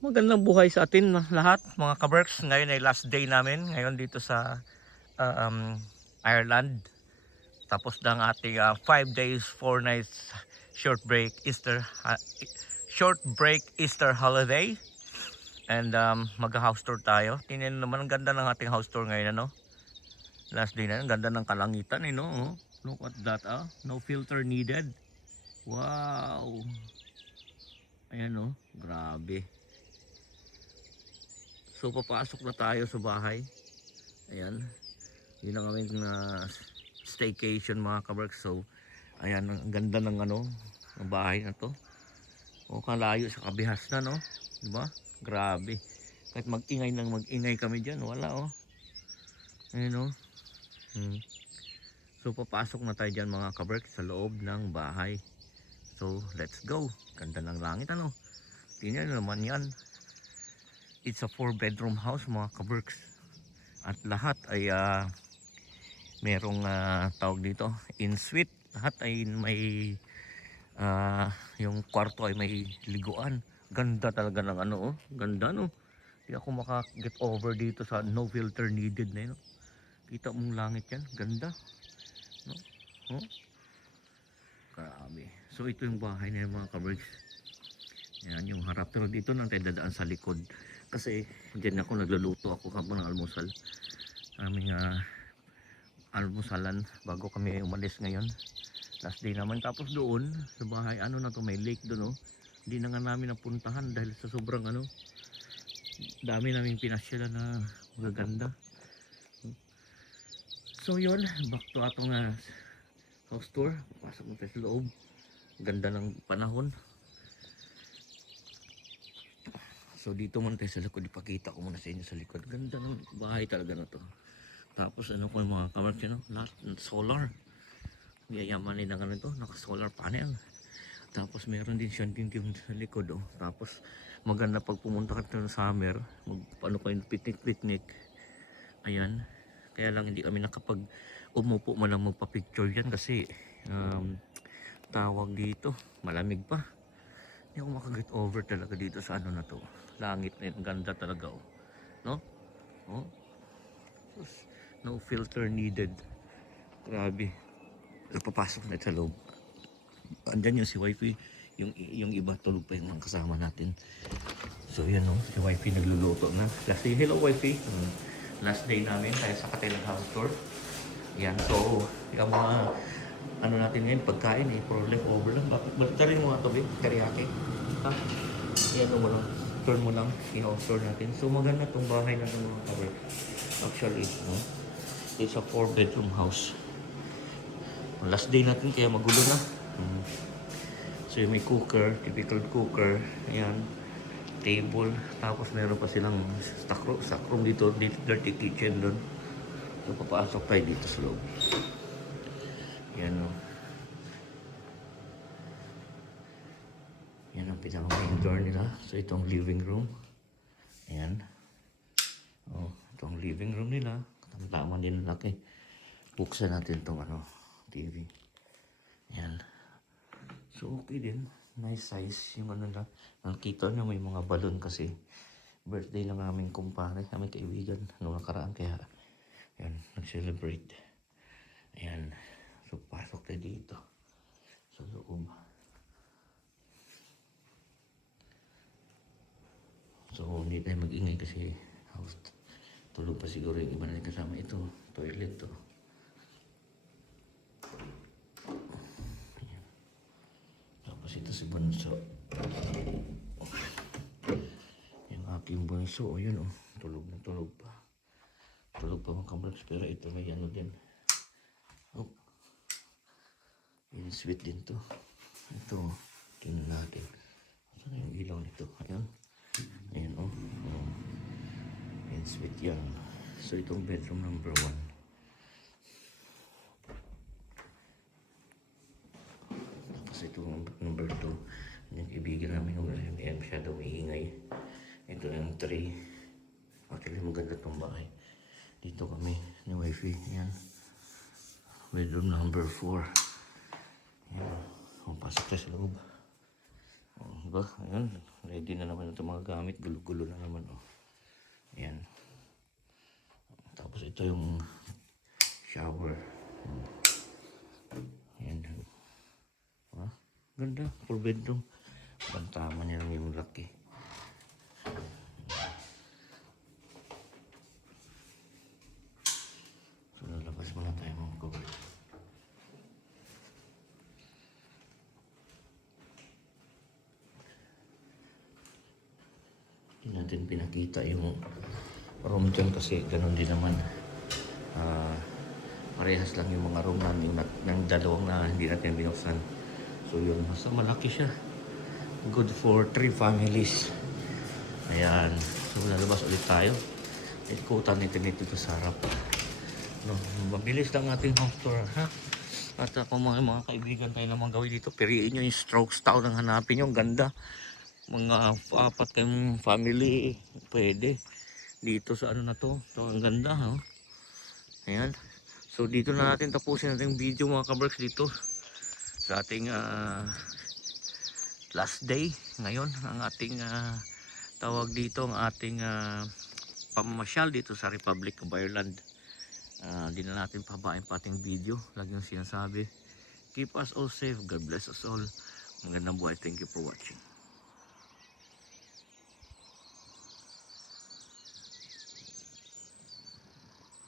Magandang buhay sa atin lahat mga kaberks. Ngayon ay last day namin ngayon dito sa Ireland. Tapos na ang ating 5 days, 4 nights short break Easter holiday. And mag-house tour tayo. Tingnan naman ang ganda ng ating house tour ngayon, ano? Last day na, ang ganda ng kalangitan, no? Oh, look at that, no filter needed. Wow. Ayan, oh, grabe. So papasok na tayo sa bahay. Ayan. Yun ang aming staycation mga kaberk. So ayan, ang ganda ng ng bahay na to. O kalayo sa kabihas na, no? Diba? Grabe. Kahit mag-ingay kami dyan, wala, oh. Ayan, oh. So papasok na tayo dyan mga kaberk sa loob ng bahay. So let's go. Ganda ng langit, ano? Tingnan naman yan. It's a 4-bedroom house mga kaberks. At lahat ay merong tawag dito, in suite. Lahat ay may yung kwarto ay may liguan. Ganda talaga ng oh. Ganda, no? Hindi ako maka-get over dito sa no filter needed na yun. No? Kita mong langit yan. Ganda. No? Oh? Grabe. So ito yung bahay na yung mga kaberks. Yan yung harap. Pero dito nang tayo dadaan sa likod. Kasi dyan ako nagluluto ako habang ng almusal. Aming almusalan bago kami umalis ngayon. Last day naman. Tapos doon sa bahay, ano na to, may lake doon, oh. Hindi na nga namin napuntahan dahil sa sobrang dami namin pinasyalan na magaganda. So yun, back to atong house tour. Pasok mo tayo sa loob. Ganda ng panahon. So dito muna tayo sa likod, ipakita ko muna sa inyo sa likod. Ganda ng bahay talaga na to. Tapos ano ko yung mga kamarks yun, lahat solar. Yayaman nila nga nito, naka solar panel. Tapos meron din siya din sa likod, oh. Tapos maganda pag pumunta ka ng summer, ano kayo, picnic. Ayan. Kaya lang hindi kami nakapag umupo man lang magpa-picture yan kasi tawag dito, malamig pa. Hindi ako makaget over talaga dito sa na to. Langit na yun, ganda talaga, oh. No? Oh. No filter needed. Grabe. Papasok na sa loob. Andyan yung si wifey. Yung iba tulog pa yung mga kasama natin. So yan, no, si wifey nagluluto na. Kasi hello wifey. Last day namin tayo sa Katilang house tour. Yan, so yung mga natin ngayon, pagkain puro leftover lang. Balitarin mo nga ito, teriyaki. Ha? Yan mo lang. Turn mo lang, i-house tour natin. So maganda itong bahay na itong mga cover. Actually, no? It's a 4-bedroom house. Last day natin kaya magulo na. So may cooker, typical cooker. Ayan. Table. Tapos meron pa silang stock room dito. Dirty kitchen doon. So papasok tayo dito sa loob. Yan, no. Yan ang pinaka main door nila. So itong living room. Ayan. Oh, itong living room nila. Tama din laki. Buksan natin itong TV. Ayan. So okay din. Nice size yung na. Nakita nyo may mga balon kasi birthday lang aming kumpare, aming kaibigan noong nakaraan, kaya ayan, nag-celebrate. Ayan. So pasok tayo dito sa loob. So hindi tayo mag-ingay kasi house tulog pa siguro yung iba na kasama. Ito toilet to. Ayan. Tapos ito si bunso, yung aking bunso. O yun, oh, tulog na tulog pa mga kameraks. Pero ito may din, oh, in sweet din to. Ito, tingnan natin saan yung ilaw nito. Ayan. Ayan, oh. In sweet yan. So itong bedroom number 1. Tapos itong number 2. Yung ibigan namin yung ayan, masyado maingay. Ito yung 3. Actually maganda itong bahay. Dito kami ni wifey. Ayan. Bedroom number 4. Ayan. Pasok tayo sa loob. Diba? Ayan. Ready na naman ito mga gamit. Gulo-gulo na naman. Oh. Ayan. Tapos ito yung shower. Ayan. Ah, ganda. Full bedroom. Bantama niya lang yung laki. So lalabas muna tayo mga cover. Hindi natin pinakita yung room dyan kasi ganun din naman. Parehas lang yung mga room namin ng dalawang na hindi natin binuksan. So yun, basta malaki siya. Good for 3 families. Ayan. So lalabas ulit tayo. Ikutan natin ito sa harap. No, mabilis lang ating home tour, ha? At kung mga kaibigan tayo naman gawin dito, piriin nyo yung Strokes Town ang hanapin nyo. Ang ganda. Mga apat kayong family, pwede. Dito sa ano na to. Ito ang ganda, ha? Ayan. So dito na natin tapusin natin yung video mga kaberks dito. Sa ating last day. Ngayon, ang ating tawag dito, ang ating pamamasyal dito sa Republic of Ireland. Di na natin pabain pa ating video. Lagi yung sinasabi, keep us all safe, God bless us all. Magandang buhay, thank you for watching.